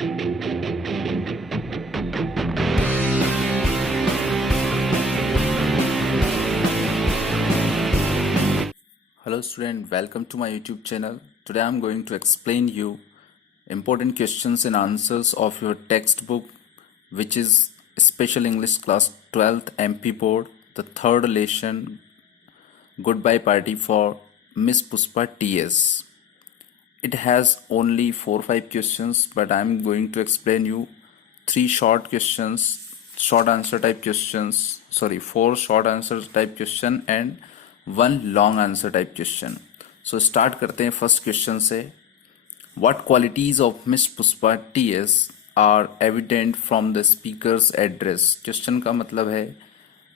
Hello student, welcome to my YouTube channel. Today I am going to explain you important questions and answers of your textbook, which is Special English Class 12th MP Board, the third lesson, Goodbye Party for Miss Puspa TS. It has only 4-5 questions, but I am going to explain you 3 short questions, short answer type questions, sorry, 4 short answer type question and 1 long answer type question. So start करते हैं first question से. What qualities of Miss Puspa TS are evident from the speaker's address? Question का मतलब है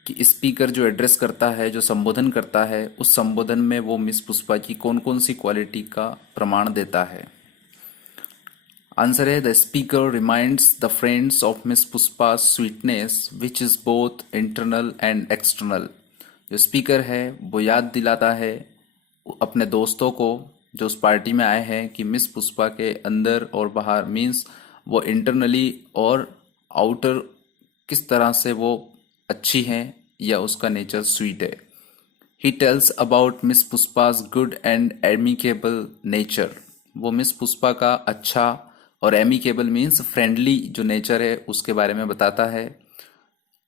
कि speaker जो address करता है, जो संबोधन करता है, उस संबोधन में वो मिस पुष्पा की कौन कौन सी क्वालिटी का प्रमाण देता है. आंसर है the speaker reminds the friends of miss Pushpa sweetness which is both internal and external. जो स्पीकर है वो याद दिलाता है अपने दोस्तों को जो उस पार्टी में आए हैं कि मिस पुष्पा के अंदर और बाहर मीन्स वो इंटरनली और आउटर किस तरह से वो अच्छी हैं या उसका नेचर स्वीट है. He tells about miss Pushpa's good and amicable nature. वो मिस पुष्पा का अच्छा और एमिकेबल मीन्स फ्रेंडली जो नेचर है उसके बारे में बताता है.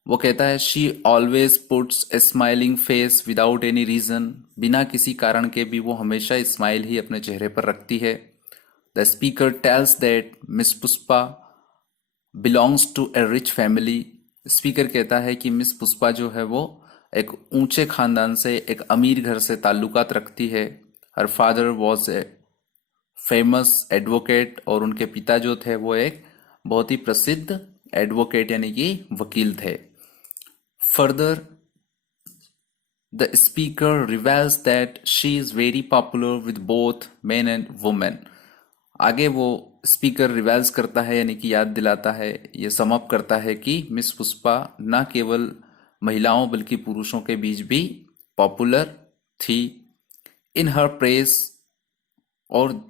वो कहता है she always puts a smiling face without any reason. बिना किसी कारण के भी वो हमेशा स्माइल ही अपने चेहरे पर रखती है. The speaker tells that miss Pushpa belongs to a rich family. Speaker कहता है कि मिस पुष्पा जो है वो एक ऊंचे खानदान से, एक अमीर घर से ताल्लुकात रखती है. Her father was a famous advocate. और उनके पिता जो थे वो एक बहुत ही प्रसिद्ध एडवोकेट यानी कि वकील थे. Further the speaker reveals that she is very popular with both men and women. आगे वो स्पीकर रिवाइज करता है यानी कि याद दिलाता है, ये समअप करता है कि मिस पुष्पा न केवल महिलाओं बल्कि पुरुषों के बीच भी पॉपुलर थी. इन हर प्रेज, और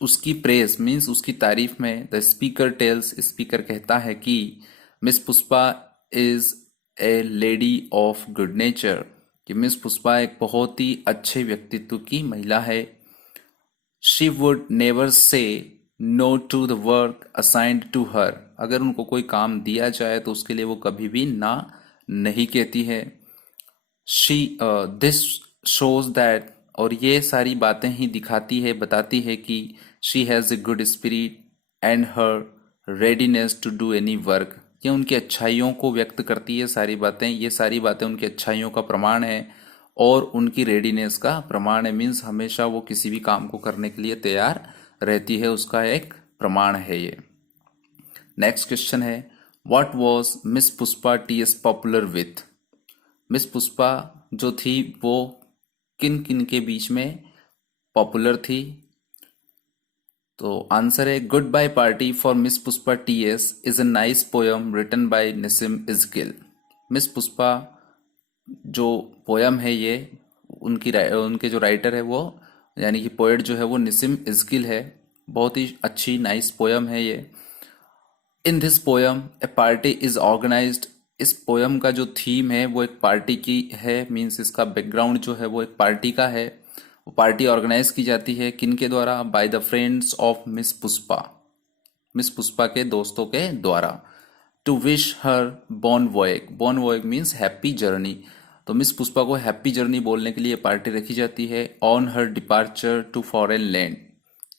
उसकी प्रेज मीन्स उसकी तारीफ में द स्पीकर टेल्स, स्पीकर कहता है कि miss Pushpa is a lady of good nature. कि मिस पुष्पा एक बहुत ही अच्छे व्यक्तित्व की महिला है. She would never say no to the work assigned to her. अगर उनको कोई काम दिया जाए तो उसके लिए वो कभी भी ना नहीं कहती है. शी दिस शोज दैट, और ये सारी बातें ही दिखाती है, बताती है कि she has a good spirit and her readiness to do any work. ये उनकी अच्छाइयों को व्यक्त करती है सारी बातें. ये सारी बातें उनकी अच्छाइयों का प्रमाण है और उनकी रेडीनेस का प्रमाण है. मीन्स हमेशा वो किसी भी काम को करने के लिए तैयार रहती है, उसका एक प्रमाण है ये. नेक्स्ट क्वेश्चन है what was miss Pushpa TS popular with. Miss Pushpa जो थी वो किन किन के बीच में पॉपुलर थी. तो आंसर है goodbye party for miss Pushpa T S is a nice poem written by Nissim Ezekiel. Miss Pushpa जो पोयम है ये उनके जो राइटर है वो यानी कि पोएट जो है वो निसिम इज़गिल है. बहुत ही अच्छी नाइस पोयम है ये. In this poem a party is organised. इस पोयम का जो थीम है वो एक पार्टी की है. मीन्स इसका बैकग्राउंड जो है वो एक पार्टी का है. वो पार्टी ऑर्गेनाइज की जाती है किन के द्वारा? By the friends of miss Pushpa. Miss Pushpa के दोस्तों के द्वारा. To wish her bon voyage. Bon voyage means happy journey. तो मिस पुष्पा को हैप्पी जर्नी बोलने के लिए पार्टी रखी जाती है on her departure to foreign land.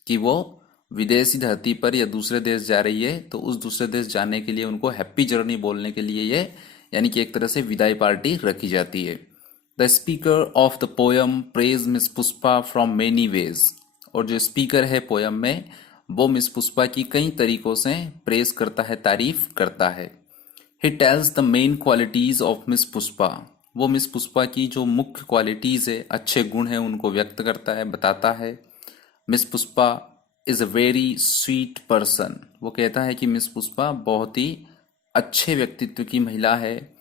कि वो विदेशी धरती पर या दूसरे देश जा रही है तो उस दूसरे देश जाने के लिए उनको हैप्पी जर्नी बोलने के लिए ये यानी कि एक तरह से विदाई पार्टी रखी जाती है. The speaker of the poem praise miss Pushpa from many ways. और जो स्पीकर है पोयम में वो मिस पुष्पा की कई तरीकों से प्रेज करता है, तारीफ करता है. He tells the main qualities of miss Pushpa. वो मिस पुष्पा की जो मुख्य क्वालिटीज है, अच्छे गुण हैं, उनको व्यक्त करता है, बताता है. Miss Pushpa is a very sweet person. वो कहता है कि मिस पुष्पा बहुत ही अच्छे व्यक्तित्व की महिला है.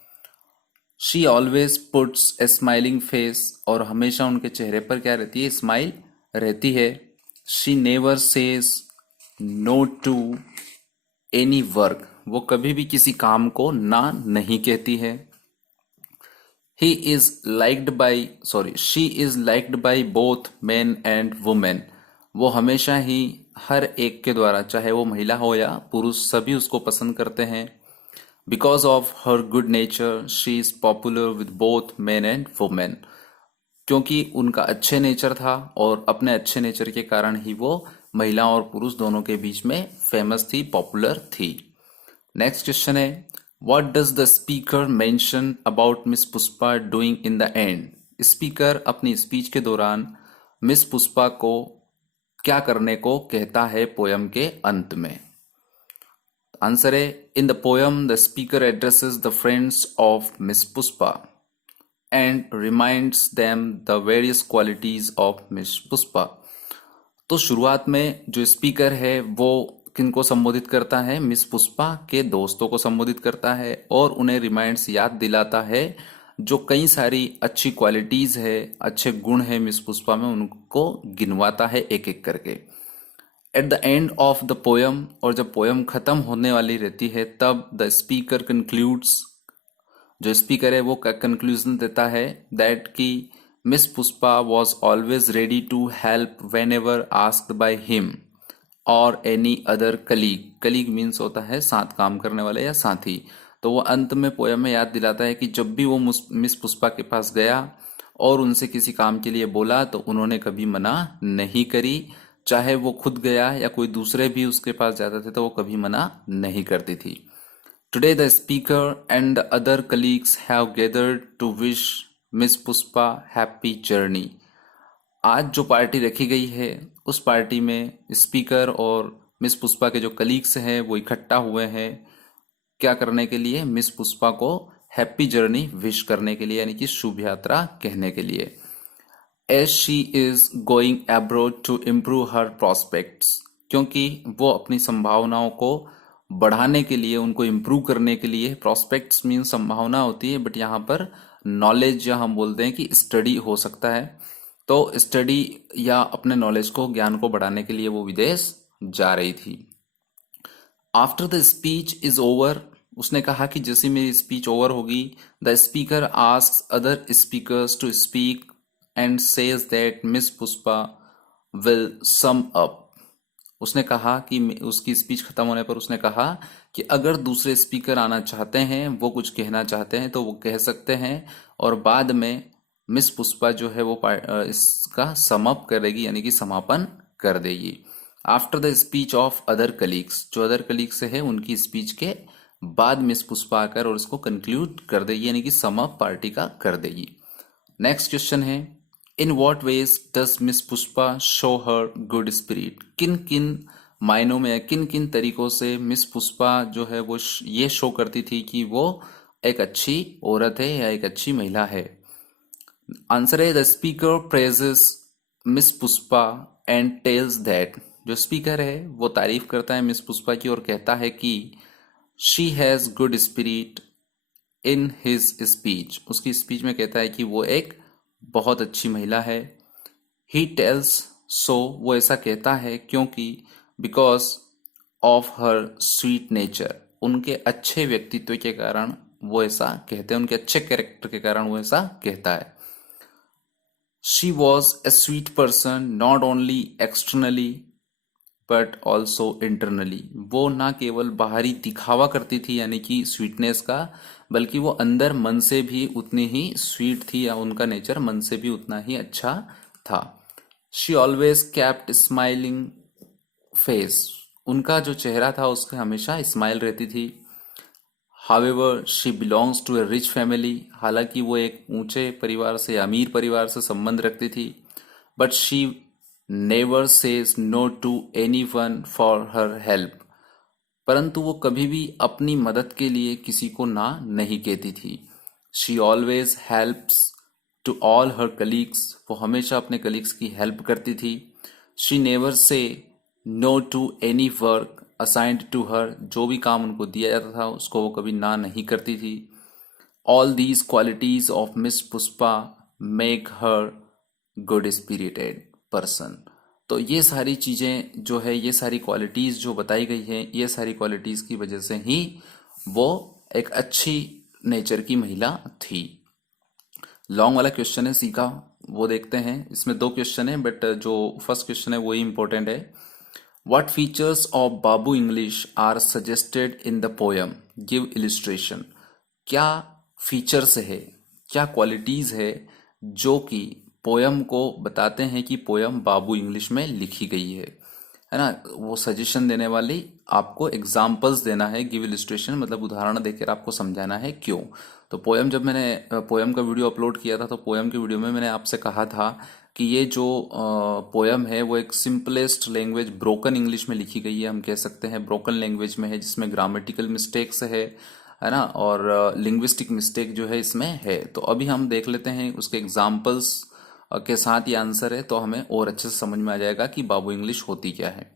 She always puts a smiling face. और हमेशा उनके चेहरे पर क्या रहती है? स्माइल रहती है. She never says no to any work, वो कभी भी किसी काम को ना नहीं कहती है। He is liked by sorry she is liked by both men and women, वो हमेशा ही हर एक के द्वारा, चाहे वो महिला हो या पुरुष, सभी उसको पसंद करते हैं। Because of her good nature she is popular with both men and women, क्योंकि उनका अच्छे नेचर था और अपने अच्छे नेचर के कारण ही वो महिला और पुरुष दोनों के बीच में फेमस थी, पॉपुलर थी। नेक्स्ट क्वेश्चन है, what does the speaker mention about miss Pushpa doing in the end. Speaker अपनी स्पीच के दौरान मिस पुष्पा को क्या करने को कहता है पोयम के अंत में। आंसर है, इन the poem the speaker addresses the friends of miss Pushpa and reminds them the various qualities of miss Pushpa. तो शुरुआत में जो स्पीकर है वो किनको संबोधित करता है, मिस पुष्पा के दोस्तों को संबोधित करता है और उन्हें रिमाइंड्स याद दिलाता है, जो कई सारी अच्छी क्वालिटीज है, अच्छे गुण है मिस पुष्पा में, उनको गिनवाता है एक एक करके। At the end of the poem, और जब पोयम खत्म होने वाली रहती है तब द स्पीकर कंक्लूड्स, जो स्पीकर है वो कंक्लूजन देता है दैट कि miss Pushpa was always ready to help whenever asked by him और any other colleague. Colleague means होता है साथ काम करने वाले या साथी। तो वो अंत में पोयम में याद दिलाता है कि जब भी वो मिस पुष्पा के पास गया और उनसे किसी काम के लिए बोला तो उन्होंने कभी मना नहीं करी, चाहे वो खुद गया या कोई दूसरे भी उसके पास जाते थे तो वो कभी मना नहीं करती थी। Today, the speaker and the other colleagues have gathered to wish Miss Puspa happy journey. आज जो पार्टी रखी गई है उस पार्टी में स्पीकर और मिस पुष्पा के जो कलीग्स हैं वो इकट्ठा हुए हैं, क्या करने के लिए, मिस पुष्पा को हैप्पी जर्नी विश करने के लिए, यानी कि शुभ यात्रा कहने के लिए। As she is going abroad to improve her prospects, क्योंकि वो अपनी संभावनाओं को बढ़ाने के लिए, उनको इम्प्रूव करने के लिए, प्रॉस्पेक्ट्स मीन संभावना होती है बट यहाँ पर नॉलेज, या हम बोलते हैं कि स्टडी हो सकता है, तो स्टडी या अपने नॉलेज को, ज्ञान को बढ़ाने के लिए वो विदेश जा रही थी। After the speech is over, उसने कहा कि जैसे मेरी स्पीच ओवर होगी, the speaker asks other speakers to speak and says that miss Pushpa will sum up. उसने कहा कि उसकी स्पीच खत्म होने पर उसने कहा कि अगर दूसरे स्पीकर आना चाहते हैं, वो कुछ कहना चाहते हैं तो वो कह सकते हैं, और बाद में मिस पुष्पा जो है वो इसका समअप करेगी, यानी कि समापन कर देगी। After the speech of other colleagues, जो अदर कलीग्स है उनकी स्पीच के बाद मिस पुष्पा आकर और उसको कंक्लूड कर देगी, यानी कि समअप पार्टी का कर देगी। नेक्स्ट क्वेश्चन है, in what veg does miss Pushpa show her good spirit. किन किन मायनों में, किन किन तरीकों से मिस पुष्पा जो है वो ये शो करती थी कि वो एक अच्छी औरत है या एक अच्छी महिला है। आंसर है, the speaker praises miss Pushpa and tells that, जो स्पीकर है वो तारीफ करता है मिस पुष्पा की और कहता है कि she has good spirit in his speech, उसकी स्पीच में कहता है कि वो एक बहुत अच्छी महिला है। ही टेल्स सो, वो ऐसा कहता है क्योंकि because of her sweet nature, उनके अच्छे व्यक्तित्व के कारण वो ऐसा कहते हैं, उनके अच्छे कैरेक्टर के कारण वो ऐसा कहता है। She was a sweet person not only externally but also internally, वो ना केवल बाहरी दिखावा करती थी यानी कि स्वीटनेस का, बल्कि वो अंदर मन से भी उतनी ही स्वीट थी, या उनका नेचर मन से भी उतना ही अच्छा था। She always kept smiling face, उनका जो चेहरा था उसके हमेशा स्माइल रहती थी। However she belongs to a rich family, हालांकि वो एक ऊंचे परिवार से, अमीर परिवार से संबंध रखती थी। But she never says no to any one for her help, परंतु वो कभी भी अपनी मदद के लिए किसी को ना नहीं कहती थी। She always helps to all her colleagues, वो हमेशा अपने कलीग्स की हेल्प करती थी। She never say no to any work assigned to her, जो भी काम उनको दिया जाता था उसको वो कभी ना नहीं करती थी। All these qualities of miss Pushpa make her good spirited person, तो ये सारी चीज़ें जो है, ये सारी क्वालिटीज़ जो बताई गई हैं, ये सारी क्वालिटीज़ की वजह से ही वो एक अच्छी नेचर की महिला थी। लॉन्ग वाला क्वेश्चन है, सीखा वो देखते हैं। इसमें दो क्वेश्चन है, बट जो फर्स्ट क्वेश्चन है वही इंपॉर्टेंट है। What features of Babu English are suggested in the poem, give illustration. क्या फीचर्स है, क्या क्वालिटीज है जो कि पोयम को बताते हैं कि पोयम बाबू इंग्लिश में लिखी गई है ना। वो सजेशन देने वाली आपको एग्जाम्पल्स देना है, गिव इलिस्ट्रेशन मतलब उदाहरण देकर आपको समझाना है क्यों। तो पोयम, जब मैंने पोयम का वीडियो अपलोड किया था, तो पोयम के वीडियो में मैंने आपसे कहा था कि ये जो पोयम है वो एक सिंपलेस्ट लैंग्वेज ब्रोकन इंग्लिश में लिखी गई है, हम कह सकते हैं ब्रोकन लैंग्वेज में है, जिसमें ग्रामेटिकल मिस्टेक्स है ना, और लिंग्विस्टिक मिस्टेक जो है इसमें है। तो अभी हम देख लेते हैं उसके एग्जाम्पल्स के साथ ये आंसर है, तो हमें और अच्छे से समझ में आ जाएगा कि बाबू इंग्लिश होती क्या है।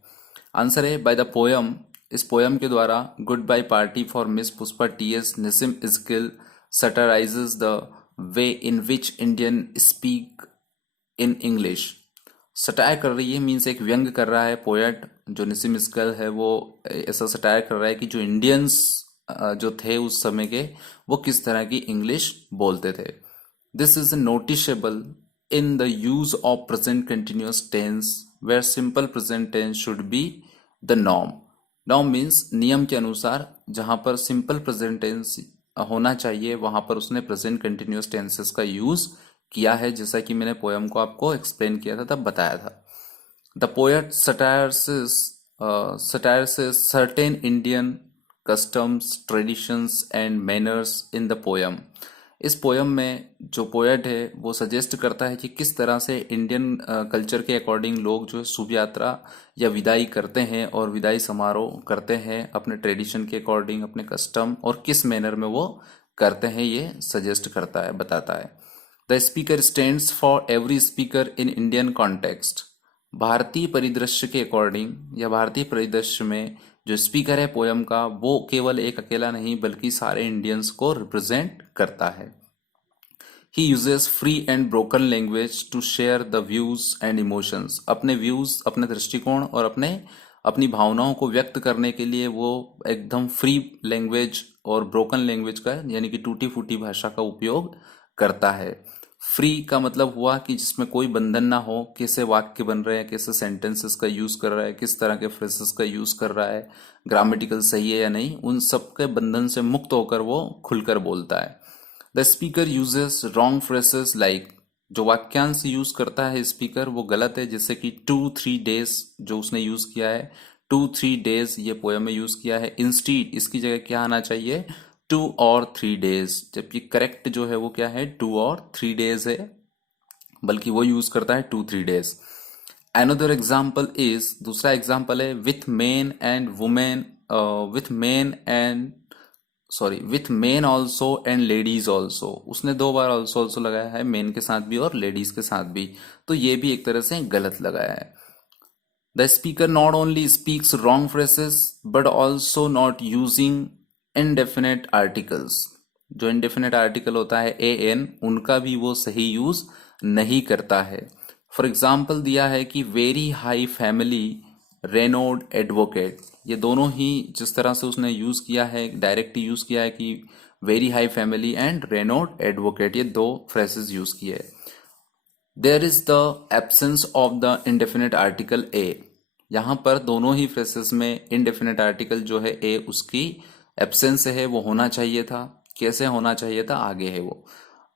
आंसर है बाय द पोयम, इस पोयम के द्वारा goodbye party for miss Pushpa T S Nissim Ezekiel satirizes the way in which Indian speak in English। Satire कर रही है मीन्स एक व्यंग कर रहा है पोएट जो निसिम इस्कल है, वो ऐसा सटायर कर रहा है कि जो इंडियंस जो थे उस समय के, वो किस तरह की इंग्लिश बोलते थे। This is noticeable in the use of present continuous tense where simple present tense should be the norm. Norm means नियम के अनुसार, जहां पर सिंपल प्रेजेंट टेंस होना चाहिए वहां पर उसने प्रेजेंट कंटिन्यूअस टेंसेस का यूज किया है, जैसा कि मैंने पोयम को आपको एक्सप्लेन किया था तब बताया था। The poet satires certain Indian customs traditions and manners in the poem. इस पोयम में जो पोएट है वो सजेस्ट करता है कि किस तरह से इंडियन कल्चर के अकॉर्डिंग लोग जो है शुभ यात्रा या विदाई करते हैं और विदाई समारोह करते हैं अपने ट्रेडिशन के अकॉर्डिंग, अपने कस्टम, और किस मैनर में वो करते हैं, ये सजेस्ट करता है, बताता है। The speaker stands for every speaker in Indian context. भारतीय परिदृश्य के अकॉर्डिंग या भारतीय परिदृश्य में जो स्पीकर है पोयम का, वो केवल एक अकेला नहीं बल्कि सारे इंडियंस को रिप्रेजेंट करता है। He uses free and broken language to share the views and emotions. अपने व्यूज, अपने दृष्टिकोण और अपनी भावनाओं को व्यक्त करने के लिए वो एकदम फ्री लैंग्वेज और ब्रोकन लैंग्वेज का, यानी कि टूटी फूटी भाषा का उपयोग करता है। फ्री का मतलब हुआ कि जिसमें कोई बंधन ना हो, कैसे वाक्य बन रहे हैं, कैसे सेंटेंसेस का यूज कर रहा है, किस तरह के फ्रेजेस का यूज कर रहा है, ग्रामेटिकल सही है या नहीं, उन सब के बंधन से मुक्त होकर वो खुलकर बोलता है। The speaker uses wrong phrases like, जो वाक्यांश यूज करता है स्पीकर वो गलत है, जैसे कि 2-3 डेज जो उसने यूज किया है, 2-3 डेज ये पोयम में यूज किया है। इंस्टीड इसकी जगह क्या आना चाहिए, 2 और 3 डेज, जबकि करेक्ट जो है वो क्या है, 2 और 3 डेज है, बल्कि वो यूज करता है 2-3 डेज। अनदर एग्जाम्पल इज, दूसरा एग्जाम्पल है with main and women, with main and sorry with main also and ladies also. उसने 2 बार ऑल्सो लगाया है, मेन के साथ भी और लेडीज के साथ भी, तो ये भी एक तरह से गलत लगाया है। The speaker not only speaks wrong phrases but also not using indefinite articles. जो इनडेफिनेट आर्टिकल होता है एन, उनका भी वो सही यूज नहीं करता है। फॉर एग्जाम्पल दिया है कि very high family renowned advocate. ये दोनों ही जिस तरह से उसने यूज किया है, डायरेक्ट यूज किया है कि very high family and renowned advocate, ये 2 फ्रेजेस यूज किए है। There is the absence of the indefinite article a. यहां पर दोनों ही फ्रेसेस में इंडेफिनेट आर्टिकल जो है ए, उसकी एब्सेंस है, वो होना चाहिए था। कैसे होना चाहिए था, आगे है वो।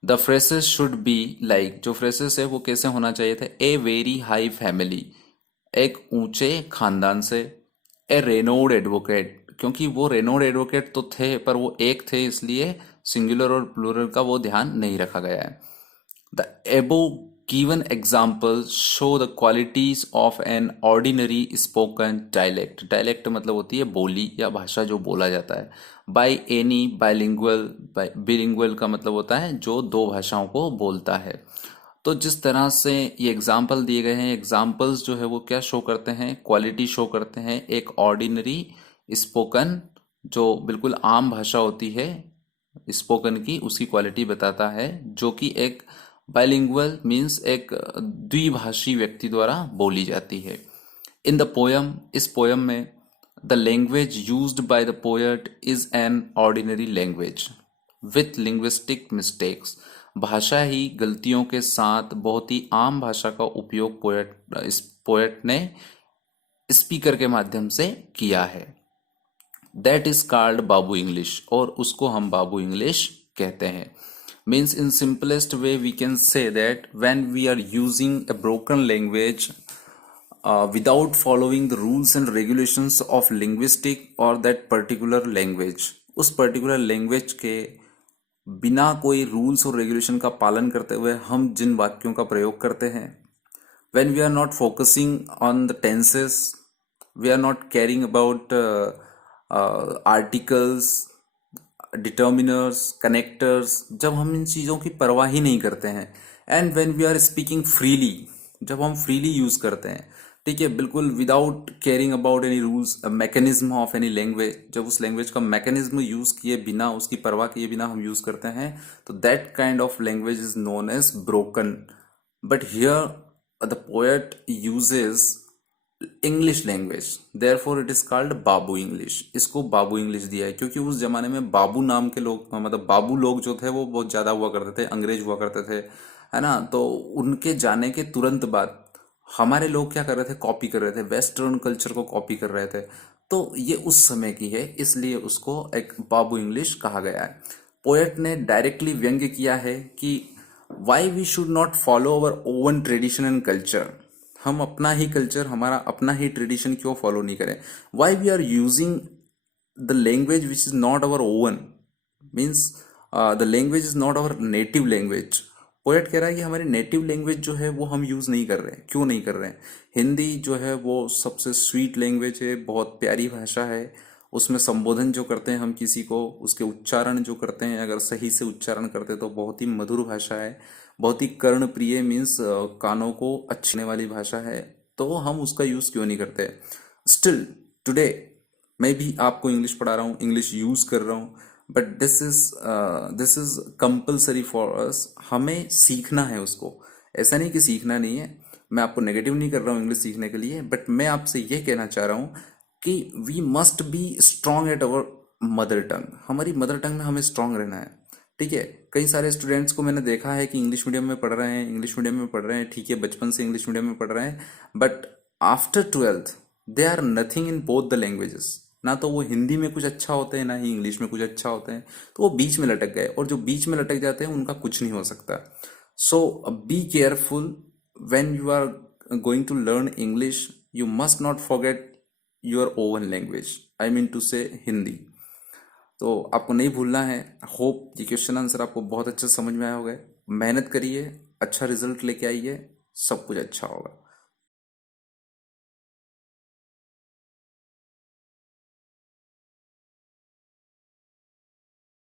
The phrases should be like, जो फ्रेसेस है वो कैसे होना चाहिए था, ए वेरी हाई फैमिली, एक ऊंचे खानदान से। ए रेनोड एडवोकेट, क्योंकि वो रेनोड एडवोकेट तो थे पर वो एक थे, इसलिए सिंगुलर और प्लूरल का वो ध्यान नहीं रखा गया है। द एबो given example show the qualities of an ordinary spoken dialect. Dialect मतलब होती है बोली या भाषा जो बोला जाता है। बाय एनी बाइलिंगुअल, बिलिंगुअल का मतलब होता है जो 2 भाषाओं को बोलता है। तो जिस तरह से ये एग्जाम्पल दिए गए हैं, एग्जाम्पल्स जो है वो क्या शो करते हैं, क्वालिटी शो करते हैं। एक ऑर्डिनरी स्पोकन, जो बिल्कुल आम भाषा होती है स्पोकन की, उसकी क्वालिटी बताता है, जो कि एक बाइलिंगुअल मीन्स एक द्विभाषी व्यक्ति द्वारा बोली जाती है। इन द पोयम, इस पोयम में, the language used by the poet is an ordinary language with linguistic mistakes. भाषा ही गलतियों के साथ बहुत ही आम भाषा का उपयोग इस पोएट ने स्पीकर के माध्यम से किया है। That is called Babu English, और उसको हम बाबू इंग्लिश कहते हैं। Means in simplest way we can say that when we are using a broken language without following the rules and regulations of linguistic or that particular language, उस particular language के बिना कोई rules और regulation का पालन करते हुए हम जिन वाक्यों का प्रयोग करते हैं, when we are not focusing on the tenses, we are not caring about articles, determiners, connectors, जब हम इन चीज़ों की परवाह ही नहीं करते हैं, and when we are speaking freely, जब हम फ्रीली यूज़ करते हैं, ठीक है, बिल्कुल without caring about any rules mechanism of any language, जब उस लैंग्वेज का मैकेनिज्म यूज़ किए बिना, उसकी परवाह किए बिना हम यूज़ करते हैं, तो that kind of language is known as broken. But here the poet uses English language, therefore it is called Babu English. इसको बाबू इंग्लिश दिया है क्योंकि उस जमाने में बाबू नाम के लोग, मतलब बाबू लोग जो थे वो बहुत ज़्यादा हुआ करते थे, अंग्रेज हुआ करते थे, है ना। तो उनके जाने के तुरंत बाद हमारे लोग क्या कर रहे थे, कॉपी कर रहे थे, वेस्टर्न कल्चर को कॉपी कर रहे थे। तो ये उस समय की है, इसलिए उसको एक बाबू इंग्लिश कहा गया है। पोएट ने डायरेक्टली व्यंग्य किया है कि why we should not follow our own tradition and culture. हम अपना ही कल्चर, हमारा अपना ही ट्रेडिशन क्यों फॉलो नहीं करें। Why we are using the language which is not our own, means the language is not our native language. Poet कह रहा है कि हमारी नेटिव लैंग्वेज जो है वो हम यूज़ नहीं कर रहे हैं। क्यों नहीं कर रहे हैं? हिंदी जो है वो सबसे स्वीट लैंग्वेज है, बहुत प्यारी भाषा है। उसमें संबोधन जो करते हैं हम किसी को, उसके उच्चारण जो करते हैं, अगर सही से उच्चारण करते हैं तो बहुत ही मधुर भाषा है, बहुत ही कर्ण प्रिय, मीन्स कानों को अच्छने वाली भाषा है। तो हम उसका यूज़ क्यों नहीं करते? स्टिल टुडे मैं भी आपको इंग्लिश पढ़ा रहा हूँ, इंग्लिश यूज़ कर रहा हूँ, but this is compulsory for us. हमें सीखना है उसको, ऐसा नहीं कि सीखना नहीं है। मैं आपको नेगेटिव नहीं कर रहा हूँ इंग्लिश सीखने के लिए, बट मैं आपसे ये कहना चाह रहा हूँ कि we must be strong at our mother tongue. हमारी मदर टंग में हमें स्ट्रांग रहना है, ठीक है। कई सारे स्टूडेंट्स को मैंने देखा है कि इंग्लिश मीडियम में पढ़ रहे हैं, इंग्लिश मीडियम में पढ़ रहे हैं, ठीक है, बचपन से इंग्लिश मीडियम में पढ़ रहे हैं, but after twelfth they are nothing in both the languages. ना तो वो हिंदी में कुछ अच्छा होते हैं, ना ही इंग्लिश में कुछ अच्छा होते हैं, तो वो बीच में लटक गए, और जो बीच में लटक जाते हैं उनका कुछ नहीं हो सकता। So be careful when you are going to learn English. You must not forget your own language, I mean to say Hindi. तो आपको नहीं भूलना है। होप ये क्वेश्चन आंसर आपको बहुत अच्छे से समझ में आया होगा। मेहनत करिए, अच्छा रिजल्ट लेके आइए, सब कुछ अच्छा होगा।